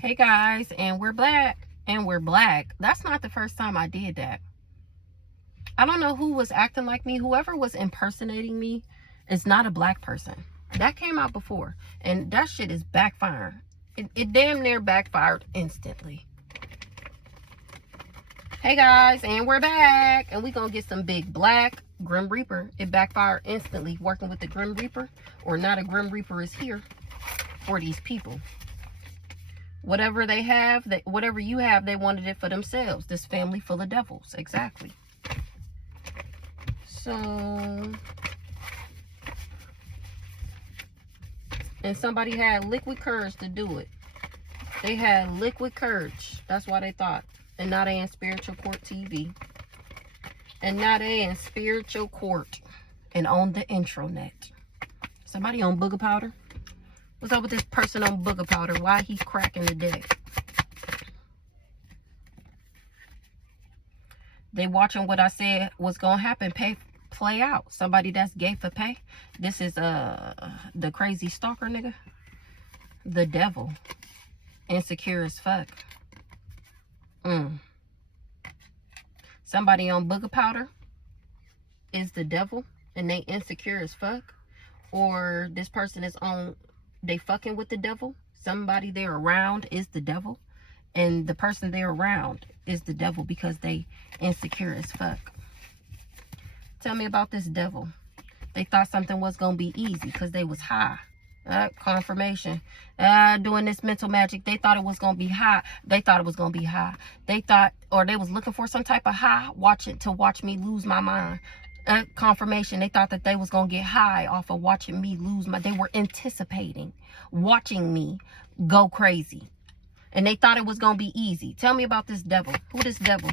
Hey guys, and we're black. And we're black. That's not the first time I did that. I don't know who was acting like me. Whoever was impersonating me is not a black person. That came out before. And that shit is backfiring. It damn near backfired instantly. Hey guys, and we're back. And we gonna get some big black Grim Reaper. It backfired instantly working with the Grim Reaper. Or not a Grim Reaper is here for these people. Whatever they have, whatever you have, they wanted it for themselves. This family full of devils. Exactly. So, and somebody had liquid courage to do it. They had liquid courage. That's why they thought. And now they in spiritual court TV. And now they in spiritual court. And on the intranet. Somebody on booger powder? What's up with this person on booger powder? Why he cracking the deck? They watching what I said was gonna happen. Play out. Somebody that's gay for pay. This is the crazy stalker nigga. The devil. Insecure as fuck. Somebody on booger powder is the devil and they insecure as fuck. Or this person is on, they fucking with the devil. Somebody they're around is the devil. And the person they're around is the devil because they insecure as fuck. Tell me about this devil. They thought something was going to be easy because they was high. Confirmation. Doing this mental magic. They thought it was going to be high. They thought it was going to be high. They thought, or they was looking for some type of high. Watch me lose my mind. Confirmation. They thought that they was going to get high off of watching me lose my, they were anticipating watching me go crazy. And they thought it was going to be easy. Tell me about this devil. Who this devil?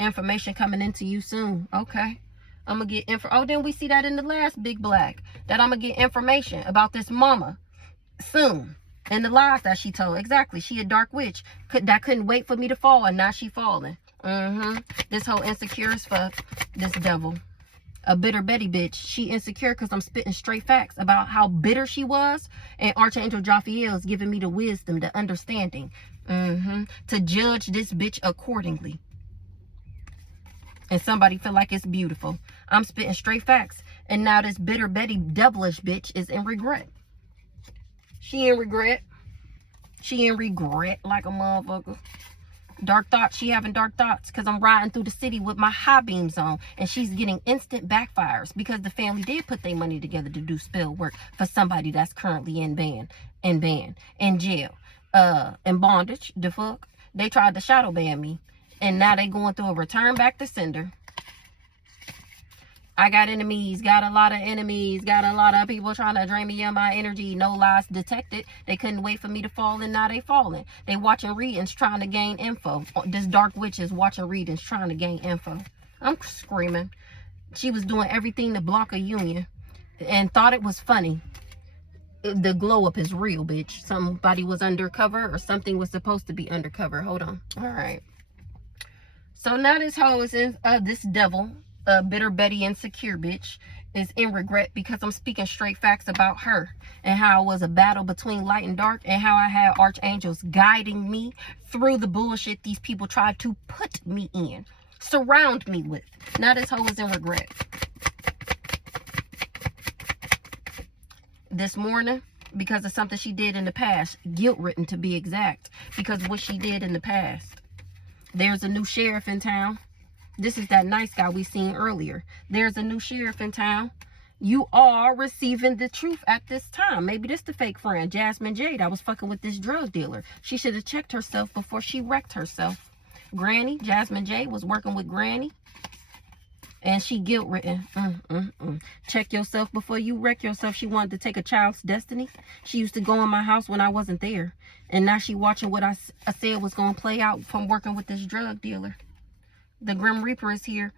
Information coming into you soon. Okay. I'm going to get info. Oh, then we see that in the last big black. That I'm going to get information about this mama soon. And the lies that she told. Exactly. She a dark witch. That couldn't wait for me to fall. And now she falling. This whole insecure as fuck. This devil. A bitter Betty bitch. She insecure because I'm spitting straight facts about how bitter she was. And Archangel Jophiel is giving me the wisdom, the understanding. To judge this bitch accordingly. And somebody feel like it's beautiful. I'm spitting straight facts. And now this bitter Betty Devlish bitch is in regret. She in regret. She in regret like a motherfucker. Dark thoughts. She having dark thoughts because I'm riding through the city with my high beams on. And she's getting instant backfires because the family did put their money together to do spell work for somebody that's currently in jail, in bondage. The fuck? They tried to shadow ban me. And now they going through a return back to sender. I got enemies, got a lot of enemies, got a lot of people trying to drain me of my energy. No lies detected. They couldn't wait for me to fall, and now they falling. They watching readings trying to gain info. This dark witch is watching readings trying to gain info. I'm screaming. She was doing everything to block a union and thought it was funny. The glow up is real, bitch. Somebody was undercover or something was supposed to be undercover. Hold on. All right. So now this hoe is in, this devil, bitter Betty insecure bitch, is in regret because I'm speaking straight facts about her and how it was a battle between light and dark and how I had archangels guiding me through the bullshit these people tried to put me in, surround me with. Now this hoe is in regret. This morning, because of something she did in the past, guilt written to be exact, because of what she did in the past. There's a new sheriff in town. This is that nice guy we seen earlier. There's a new sheriff in town. You are receiving the truth at this time. Maybe this the fake friend, Jasmine J, that was fucking with this drug dealer. She should have checked herself before she wrecked herself. Granny, Jasmine J was working with Granny. And she guilt written. Check yourself before you wreck yourself. She wanted to take a child's destiny. She used to go in my house when I wasn't there. And now she watching what I said was going to play out from working with this drug dealer. The Grim Reaper is here.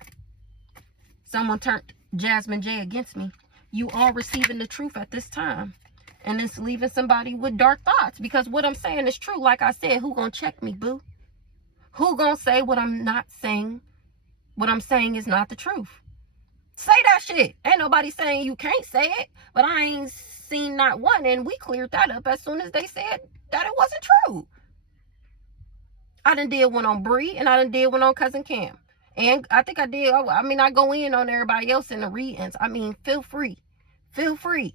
Someone turned Jasmine J against me. You are receiving the truth at this time. And it's leaving somebody with dark thoughts. Because what I'm saying is true. Like I said, who gonna check me, boo? Who gonna say what I'm not saying? What I'm saying is not the truth. Say that shit. Ain't nobody saying you can't say it, but I ain't seen not one, and we cleared that up as soon as they said that it wasn't true. I done did one on Bree, and I done did one on Cousin Cam. And I think I did, I mean, I go in on everybody else in the readings. I mean, feel free. Feel free.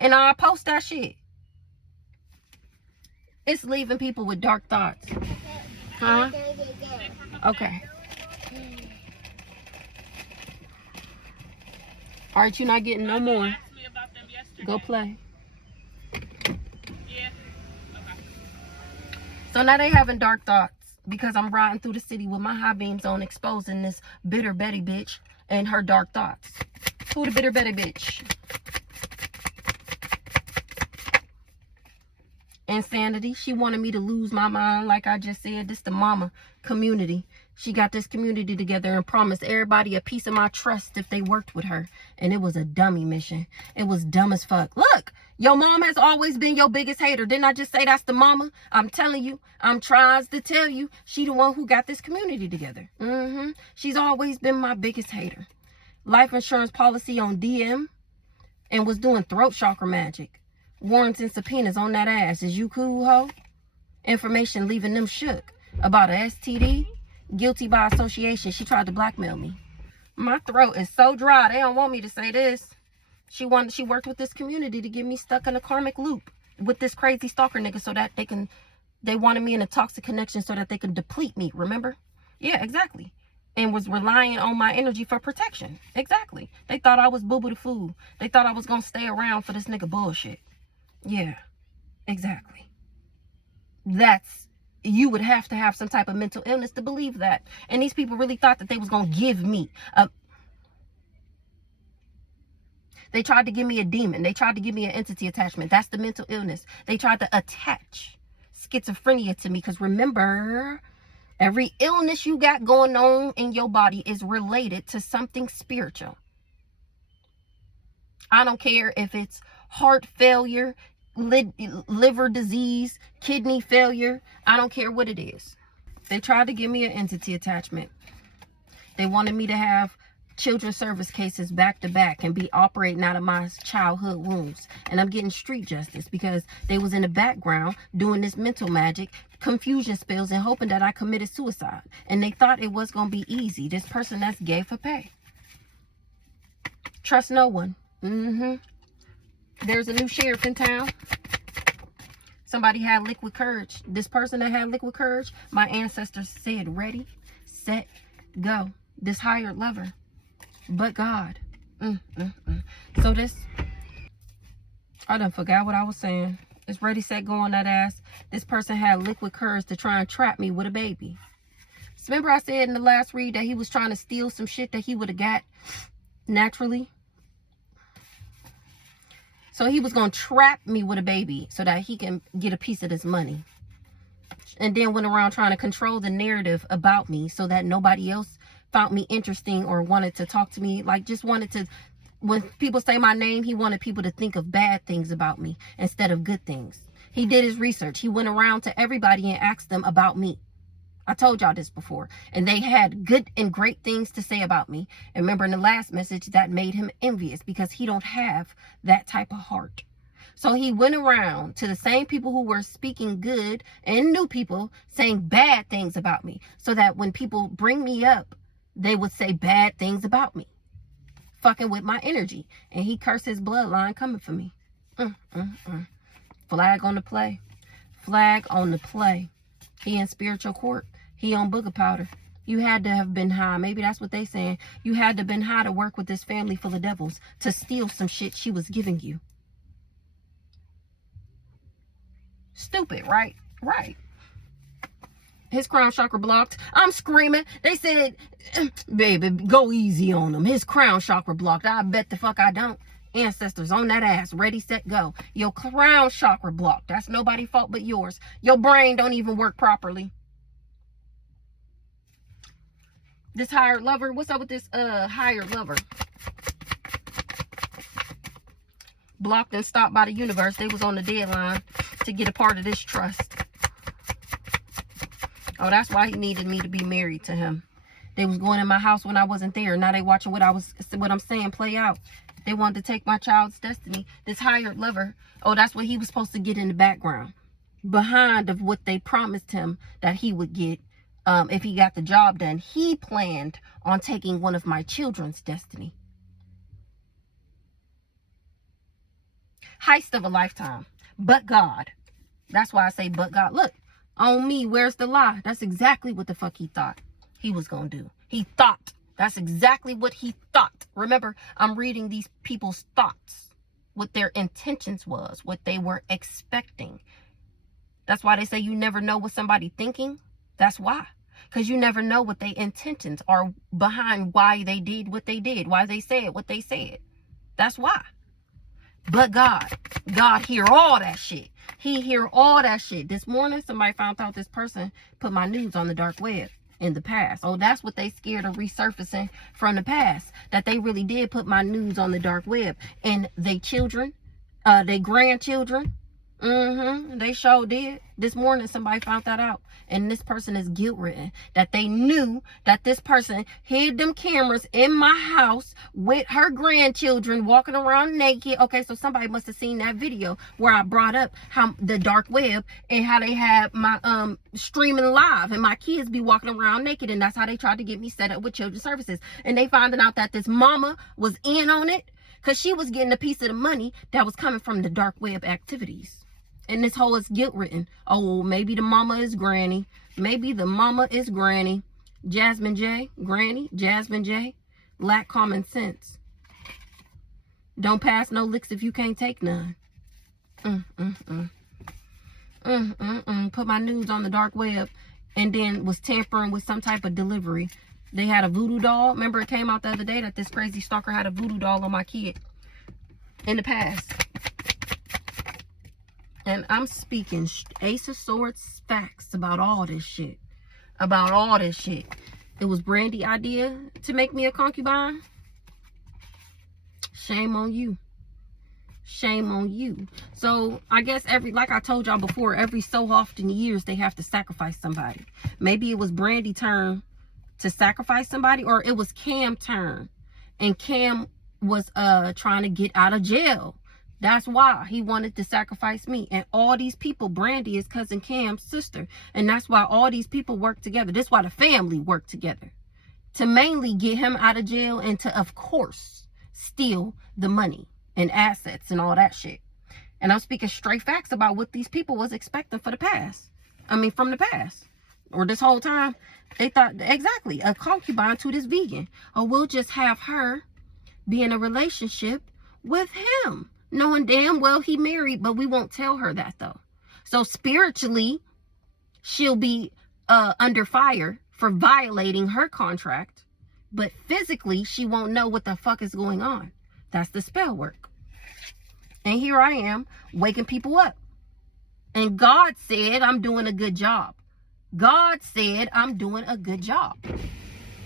And I'll post that shit. It's leaving people with dark thoughts. Huh? Okay. All right, you're not getting no more. Go play. So now they having dark thoughts because I'm riding through the city with my high beams on, exposing this bitter Betty bitch and her dark thoughts. Who the bitter Betty bitch? Insanity. She wanted me to lose my mind, like I just said. This the mama community. She got this community together and promised everybody a piece of my trust if they worked with her. And it was a dummy mission. It was dumb as fuck. Look, your mom has always been your biggest hater. Didn't I just say that's the mama? I'm telling you. I'm trying to tell you. She the one who got this community together. She's always been my biggest hater. Life insurance policy on DM and was doing throat chakra magic. Warrants and subpoenas on that ass. Is you cool, ho? Information leaving them shook about a STD. Guilty by association. She tried to blackmail me. My throat is so dry. They don't want me to say this. She worked with this community to get me stuck in a karmic loop with this crazy stalker nigga so that they wanted me in a toxic connection so that they could deplete me. Remember? Yeah, exactly. And was relying on my energy for protection. Exactly. They thought I was boo-boo the fool. They thought I was going to stay around for this nigga bullshit. Yeah, exactly. You would have to have some type of mental illness to believe that. And these people really thought that they was going to give me they tried to give me a demon. They tried to give me an entity attachment. That's the mental illness. They tried to attach schizophrenia to me. Because remember, every illness you got going on in your body is related to something spiritual. I don't care if it's heart failure, liver disease, kidney failure. I don't care what it is. They tried to give me an entity attachment. They wanted me to have children's service cases back to back and be operating out of my childhood wounds. And I'm getting street justice because they was in the background doing this mental magic, confusion spells, and hoping that I committed suicide. And they thought it was going to be easy. This person that's gay for pay. Trust no one. There's a new sheriff in town. Somebody had liquid courage. This person that had liquid courage, my ancestors said, ready, set, go. This higher lover. But God. So this, I done forgot what I was saying. It's ready, set, go on that ass. This person had liquid courage to try and trap me with a baby. So remember I said in the last read that he was trying to steal some shit that he would have got naturally? So he was going to trap me with a baby so that he can get a piece of this money. And then went around trying to control the narrative about me so that nobody else found me interesting or wanted to talk to me. Like, just wanted to, when people say my name, he wanted people to think of bad things about me instead of good things. He did his research. He went around to everybody and asked them about me. I told y'all this before. And they had good and great things to say about me. And remember in the last message, that made him envious because he don't have that type of heart. So he went around to the same people who were speaking good and new people saying bad things about me. So that when people bring me up, they would say bad things about me. Fucking with my energy. And he cursed his bloodline coming for me. Flag on the play. Flag on the play. He in spiritual court. He on booger powder. You had to have been high. Maybe that's what they saying. You had to have been high to work with this family full of devils to steal some shit she was giving you. Stupid, right? Right. His crown chakra blocked. I'm screaming. They said, baby, go easy on him. His crown chakra blocked. I bet the fuck I don't. Ancestors on that ass. Ready, set, go. Your crown chakra blocked. That's nobody's fault but yours. Your brain don't even work properly. This hired lover. What's up with this hired lover? Blocked and stopped by the universe. They was on the deadline to get a part of this trust. Oh, that's why he needed me to be married to him. They was going in my house when I wasn't there. Now they watching what I'm saying play out. They wanted to take my child's destiny. This hired lover, oh, that's what he was supposed to get in the background, behind of what they promised him that he would get if he got the job done. He planned on taking one of my children's destiny. Heist of a lifetime. But God. That's why I say but God. Look, on me, where's the lie? That's exactly what the fuck he thought he was going to do. He thought. That's exactly what he thought. Remember, I'm reading these people's thoughts. What their intentions was. What they were expecting. That's why they say you never know what somebody thinking. That's why. Because you never know what their intentions are behind why they did what they did. Why they said what they said. That's why. But God hear all that shit. He hear all that shit. This morning, somebody found out this person put my nudes on the dark web in the past. Oh, that's what they scared of resurfacing from the past. That they really did put my nudes on the dark web. And they children, they grandchildren, they sure did. This morning, somebody found that out. And this person is guilt-ridden. That they knew that this person hid them cameras in my house with her grandchildren walking around naked. Okay, so somebody must have seen that video where I brought up how the dark web and how they had my streaming live and my kids be walking around naked. And that's how they tried to get me set up with children's services. And they finding out that this mama was in on it because she was getting a piece of the money that was coming from the dark web activities. And this whole is guilt-ridden. Oh, maybe the mama is granny. Maybe the mama is granny. Jasmine J. Granny. Jasmine J. Lack common sense. Don't pass no licks if you can't take none. Put my nudes on the dark web and then was tampering with some type of delivery. They had a voodoo doll. Remember it came out the other day that this crazy stalker had a voodoo doll on my kid in the past. And I'm speaking Ace of Swords facts about all this shit. About all this shit. It was Brandy's idea to make me a concubine. Shame on you. Shame on you. So I guess like I told y'all before, every so often years they have to sacrifice somebody. Maybe it was Brandy's turn to sacrifice somebody, or it was Cam's turn. And Cam was trying to get out of jail. That's why he wanted to sacrifice me. And all these people, Brandy is cousin Cam's sister. And that's why all these people work together. That's why the family work together. To mainly get him out of jail and to, of course, steal the money and assets and all that shit. And I'm speaking straight facts about what these people was expecting for the past. I mean, from the past. Or this whole time, they thought, exactly, a concubine to this vegan. Or we'll just have her be in a relationship with him. Knowing damn well he married, but we won't tell her that though. So spiritually, she'll be under fire for violating her contract. But physically, she won't know what the fuck is going on. That's the spell work. And here I am, waking people up. And God said I'm doing a good job. God said I'm doing a good job.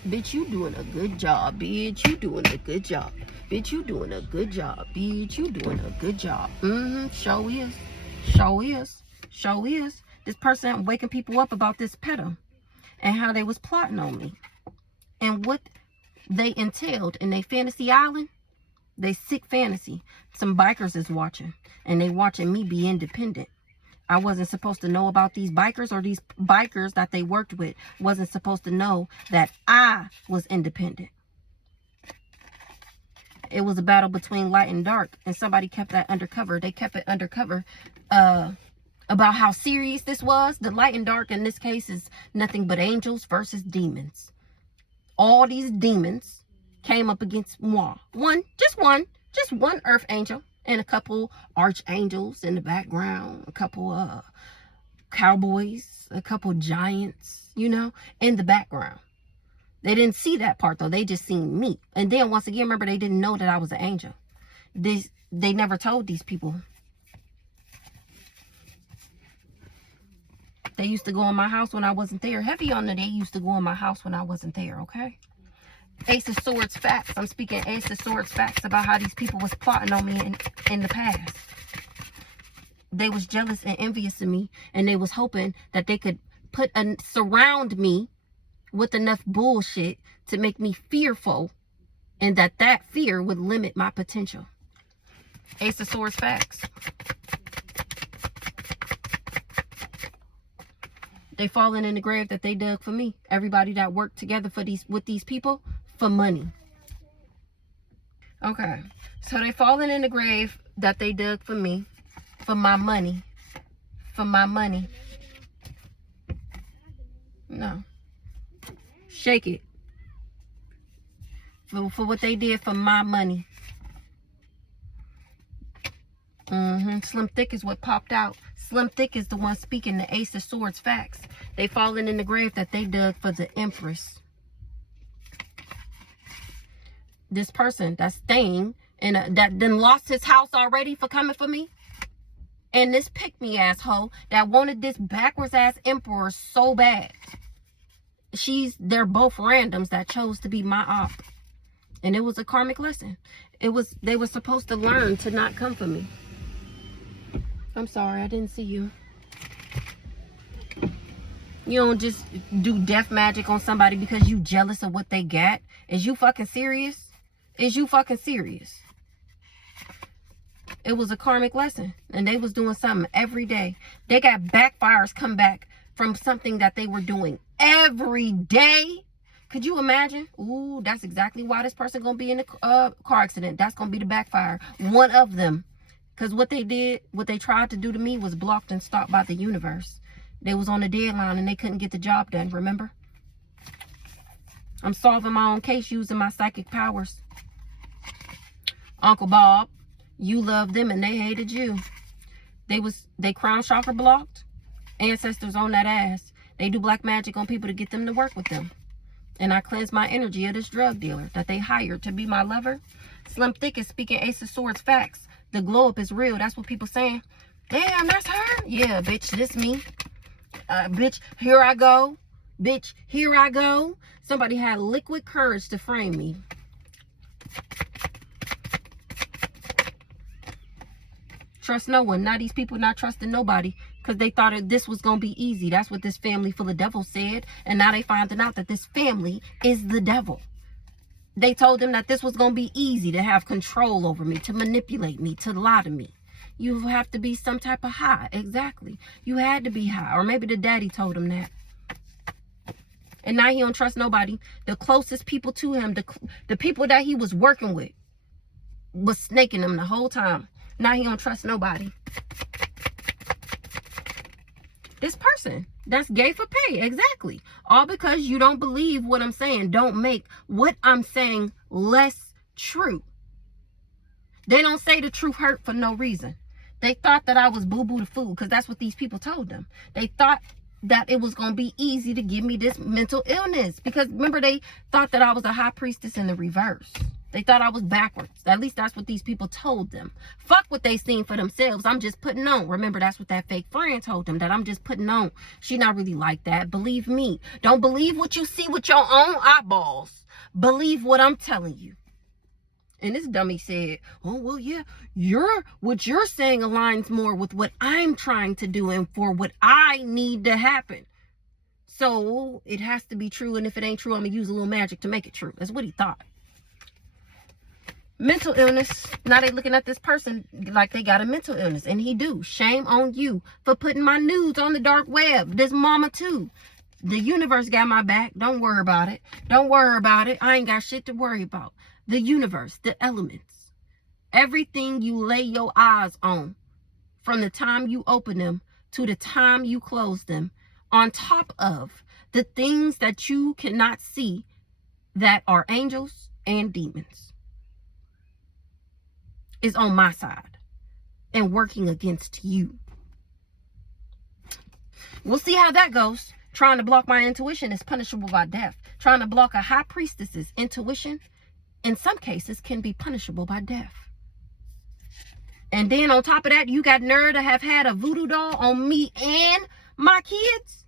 Bitch, you doing a good job. Bitch, you doing a good job. Bitch, you doing a good job. Bitch, you doing a good job. Show is. Show is. Show is. This person waking people up about this pedo and how they was plotting on me. And what they entailed in their fantasy island. They sick fantasy. Some bikers is watching. And they watching me be independent. I wasn't supposed to know about these bikers, or these bikers that they worked with wasn't supposed to know that I was independent. It was a battle between light and dark, and somebody kept that undercover. They kept it undercover about how serious this was. The light and dark in this case is nothing but angels versus demons. All these demons came up against moi. Just one earth angel. And a couple archangels in the background, a couple cowboys, a couple giants, you know, in the background. They didn't see that part though. They just seen me. And then once again, remember, they didn't know that I was an angel. They never told these people. They used to go in my house when I wasn't there. Heavy on the they used to go in my house when I wasn't there, okay? Ace of Swords facts. I'm speaking Ace of Swords facts about how these people was plotting on me in the past. They was jealous and envious of me, and they was hoping that they could surround me with enough bullshit to make me fearful, and that fear would limit my potential. Ace of Swords facts. They falling in the grave that they dug for me. Everybody that worked together with these people for money. Okay. So they falling in the grave that they dug for me, for my money. For my money. No. Shake it. For what they did for my money. Slim Thick is what popped out. Slim Thick is the one speaking the Ace of Swords facts. They falling in the grave that they dug for the Empress. This person that's staying and that done lost his house already for coming for me. And this pick-me asshole that wanted this backwards ass emperor so bad. They're both randoms that chose to be my op. And it was a karmic lesson. They were supposed to learn to not come for me. I'm sorry, I didn't see you. You don't just do death magic on somebody because you jealous of what they got. Is you fucking serious? Is you fucking serious? It was a karmic lesson. And they was doing something every day. They got backfires come back from something that they were doing every day. Could you imagine? Ooh, that's exactly why this person gonna be in a car accident. That's gonna be the backfire. One of them. Because what they tried to do to me was blocked and stopped by the universe. They was on a deadline and they couldn't get the job done, remember? I'm solving my own case using my psychic powers. Uncle Bob, you loved them and they hated you. They crown chakra blocked. Ancestors on that ass. They do black magic on people to get them to work with them. And I cleanse my energy of this drug dealer that they hired to be my lover. Slim Thick is speaking Ace of Swords facts. The glow up is real. That's what people saying. Damn, that's her? Yeah, bitch, this me. Bitch, here I go. Bitch, here I go. Somebody had liquid courage to frame me. Trust no one. Now these people not trusting nobody because they thought this was going to be easy. That's what this family full of devils said. And now they finding out that this family is the devil. They told them that this was going to be easy to have control over me, to manipulate me, to lie to me. You have to be some type of high. Exactly. You had to be high. Or maybe the daddy told him that. And now he don't trust nobody. The closest people to him, the people that he was working with, was snaking him the whole time. Now he don't trust nobody. This person that's gay for pay. Exactly. All because you don't believe what I'm saying. Don't make what I'm saying less true. They don't say the truth hurt for no reason. They thought that I was boo-boo the fool because that's what these people told them. They thought that it was going to be easy to give me this mental illness. Because remember, they thought that I was a high priestess in the reverse. They thought I was backwards. At least that's what these people told them. Fuck what they seen for themselves. I'm just putting on. Remember, that's what that fake friend told them, that I'm just putting on. She not really like that. Believe me. Don't believe what you see with your own eyeballs. Believe what I'm telling you. And this dummy said, oh, well, yeah, what you're saying aligns more with what I'm trying to do and for what I need to happen. So it has to be true. And if it ain't true, I'm going to use a little magic to make it true. That's what he thought. Mental illness. Now they looking at this person like they got a mental illness. And he do. Shame on you for putting my nudes on the dark web. This mama too. The universe got my back. Don't worry about it. Don't worry about it. I ain't got shit to worry about. The universe, the elements. Everything you lay your eyes on, from the time you open them to the time you close them, on top of the things that you cannot see that are angels and demons, is on my side and working against you. We'll see how that goes. Trying to block my intuition is punishable by death. Trying to block a high priestess's intuition, in some cases, can be punishable by death. And then on top of that, you got nerve to have had a voodoo doll on me and my kids?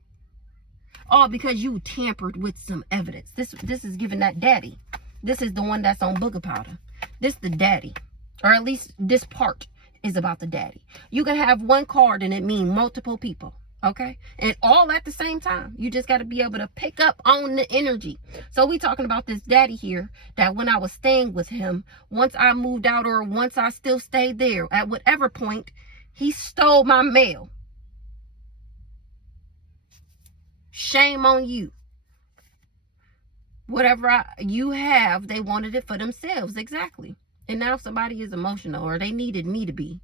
All because you tampered with some evidence. This is giving that daddy. This is the one that's on booger powder. This the daddy. Or at least this part is about the daddy. You can have one card and it mean multiple people. Okay, and all at the same time. You just got to be able to pick up on the energy. So we talking about this daddy here, that when I was staying with him, once I moved out or once I still stayed there, at whatever point, he stole my mail. Shame on you. Whatever you have, they wanted it for themselves. Exactly. And now somebody is emotional, or they needed me to be.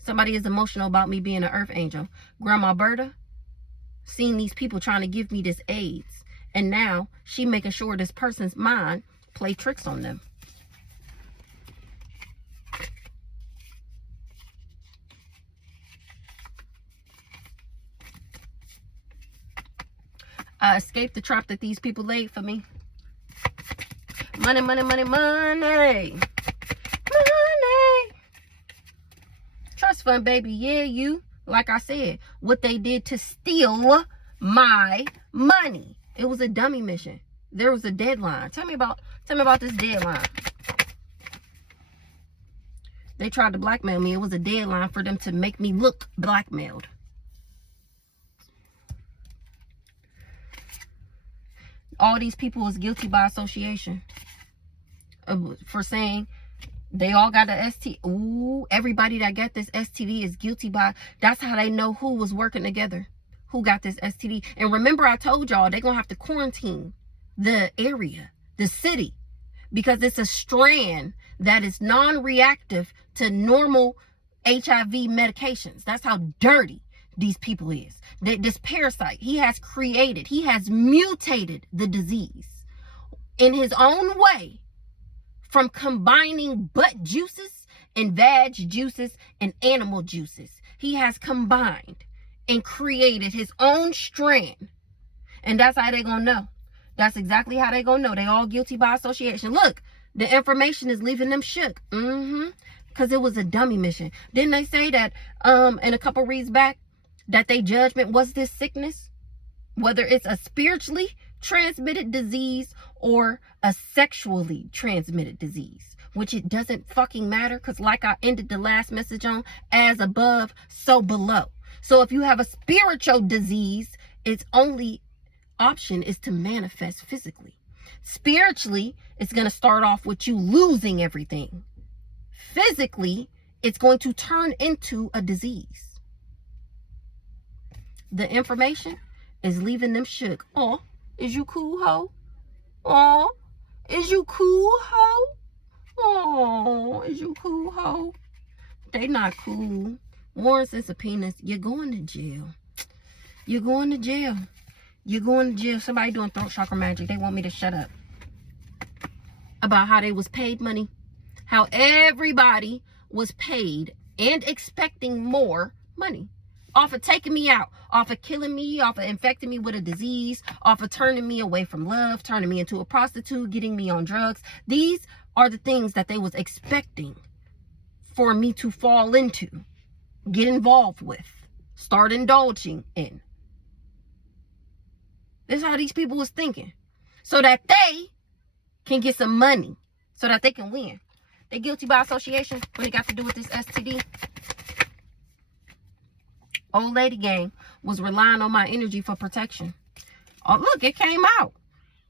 Somebody is emotional about me being an earth angel. Grandma Berta seen these people trying to give me this AIDS, and now she making sure this person's mind play tricks on them. I escaped the trap that these people laid for me. Money, money, money, money. Money. Trust fund, baby. Yeah, you. Like I said, what they did to steal my money. It was a dummy mission. There was a deadline. Tell me about this deadline. They tried to blackmail me. It was a deadline for them to make me look blackmailed. All these people was guilty by association for saying they all got a STD. Ooh, everybody that got this STD is guilty by. That's how they know who was working together, who got this STD. And remember, I told y'all they're going to have to quarantine the area, the city, because it's a strand that is non-reactive to normal HIV medications. That's how dirty these people is. This parasite, he has mutated the disease in his own way, from combining butt juices and vag juices and animal juices. He has combined and created his own strand. And that's how they gonna know. That's exactly how they gonna know. They all guilty by association. Look, the information is leaving them shook. Because it was a dummy mission. Didn't they say that in a couple reads back that their judgment was this sickness? Whether it's a spiritually transmitted disease or a sexually transmitted disease, which it doesn't fucking matter, because like I ended the last message on, as above, so below. So if you have a spiritual disease, its only option is to manifest physically. Spiritually, it's going to start off with you losing everything. Physically, it's going to turn into a disease. The information is leaving them shook. Oh, is you cool, ho? Oh, is you cool, ho? Oh, is you cool, ho? They not cool. Warrants and subpoenas. You're going to jail. You're going to jail. You're going to jail. Somebody doing throat chakra magic. They want me to shut up about how they was paid money. How everybody was paid and expecting more money. Off of taking me out, off of killing me, off of infecting me with a disease, off of turning me away from love, turning me into a prostitute, getting me on drugs. These are the things that they was expecting for me to fall into, get involved with, start indulging in. This is how these people was thinking. So that they can get some money, so that they can win. They guilty by association when it got to do with this STD. Old lady gang was relying on my energy for protection. Oh, look, it came out.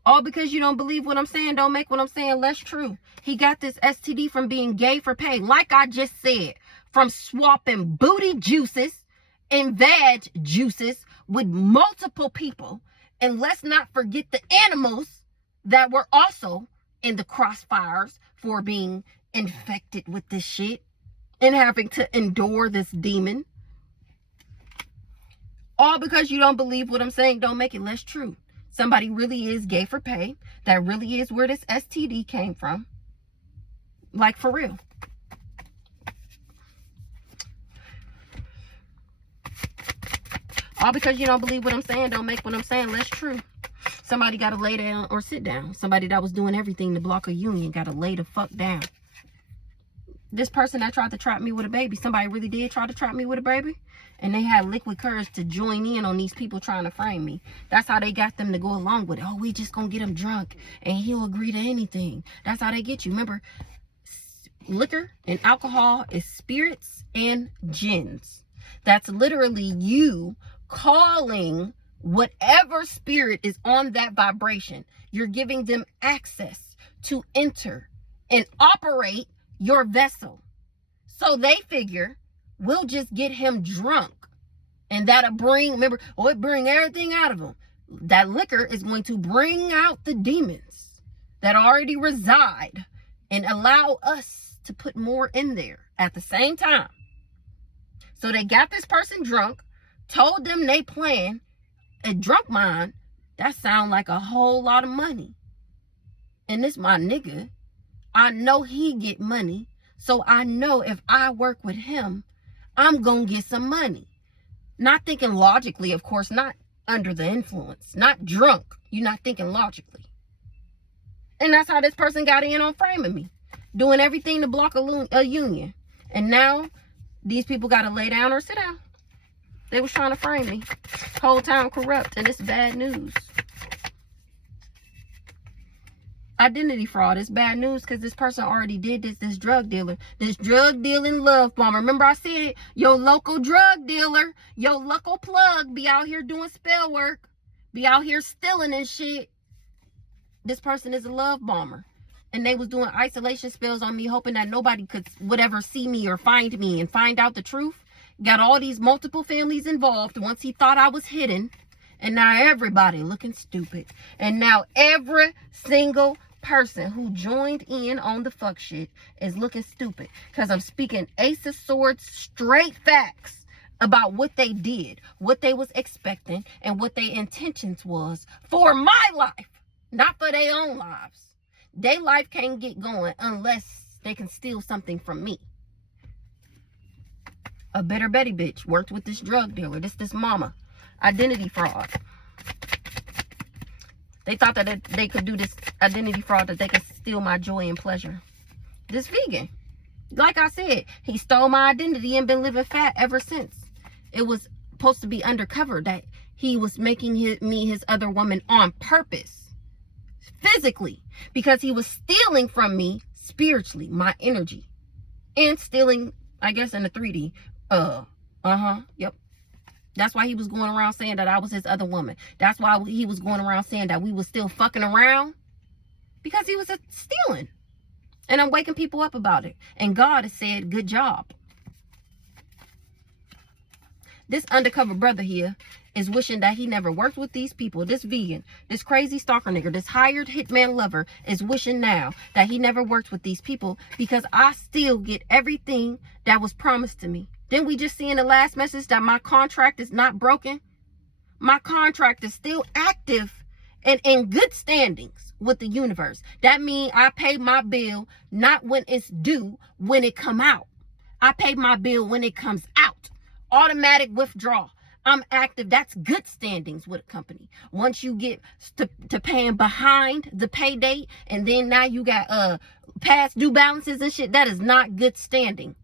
All because you don't believe what I'm saying don't make what I'm saying less true. He got this STD from being gay for pay. Like I just said, from swapping booty juices and vag juices with multiple people. And let's not forget the animals that were also in the crossfires for being infected with this shit and having to endure this demon. All because you don't believe what I'm saying don't make it less true. Somebody really is gay for pay. That really is where this STD came from. Like, for real. All because you don't believe what I'm saying don't make what I'm saying less true. Somebody got to lay down or sit down. Somebody that was doing everything to block a union got to lay the fuck down. This person that tried to trap me with a baby, somebody really did try to trap me with a baby. And they had liquid courage to join in on these people trying to frame me. That's how they got them to go along with it. Oh, we just gonna get him drunk and he'll agree to anything. That's how they get you. Remember, liquor and alcohol is spirits and gins. That's literally you calling whatever spirit is on that vibration. You're giving them access to enter and operate your vessel. So they figure we'll just get him drunk, and that'll bring, remember, it bring everything out of him. That liquor is going to bring out the demons that already reside and allow us to put more in there at the same time. So they got this person drunk, told them they plan. A drunk mind, that sound like a whole lot of money. And this my nigga, I know he get money, so I know if I work with him, I'm gonna get some money. Not thinking logically, of course, not under the influence, not drunk. You're not thinking logically. And that's how this person got in on framing me, doing everything to block a union. And now these people got to lay down or sit down. They was trying to frame me. Whole town corrupt, and it's bad news. Identity fraud is bad news because this person already did this drug dealer. This drug dealing love bomber. Remember I said, your local drug dealer, your local plug be out here doing spell work. Be out here stealing and shit. This person is a love bomber. And they was doing isolation spells on me, hoping that nobody could whatever see me or find me and find out the truth. Got all these multiple families involved once he thought I was hidden. And now everybody looking stupid. And now every single person who joined in on the fuck shit is looking stupid. Because I'm speaking Ace of Swords straight facts about what they did, what they was expecting, and what their intentions was for my life. Not for their own lives. Their life can't get going unless they can steal something from me. A bitter Betty bitch worked with this drug dealer. This mama. Identity fraud. They thought that they could do this identity fraud, that they could steal my joy and pleasure. This vegan. Like I said, he stole my identity and been living fat ever since. It was supposed to be undercover that he was making me his other woman on purpose. Physically. Because he was stealing from me spiritually, my energy. And stealing, I guess, in the 3D. Yep. That's why he was going around saying that I was his other woman. That's why he was going around saying that we was still fucking around. Because he was stealing. And I'm waking people up about it. And God has said, good job. This undercover brother here is wishing that he never worked with these people. This vegan, this crazy stalker nigger, this hired hitman lover is wishing now that he never worked with these people, because I still get everything that was promised to me. Didn't we just see in the last message that my contract is not broken? My contract is still active and in good standings with the universe. That means I pay my bill not when it's due, when it come out. I pay my bill when it comes out. Automatic withdrawal. I'm active. That's good standings with a company. Once you get to paying behind the pay date, and then now you got past due balances and shit, that is not good standing.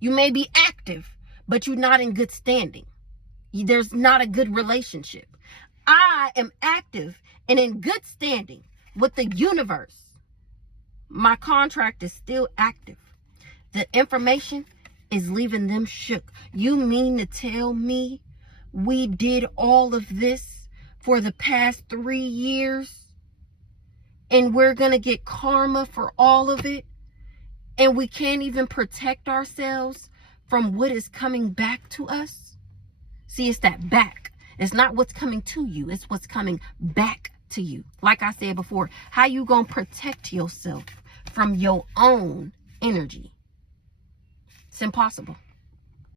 You may be active, but you're not in good standing. There's not a good relationship. I am active and in good standing with the universe. My contract is still active. The information is leaving them shook. You mean to tell me we did all of this for the past 3 years and we're gonna get karma for all of it, and we can't even protect ourselves from what is coming back to us? See, it's that back. It's not what's coming to you, it's what's coming back to you. Like I said before, how you gonna protect yourself from your own energy? It's impossible.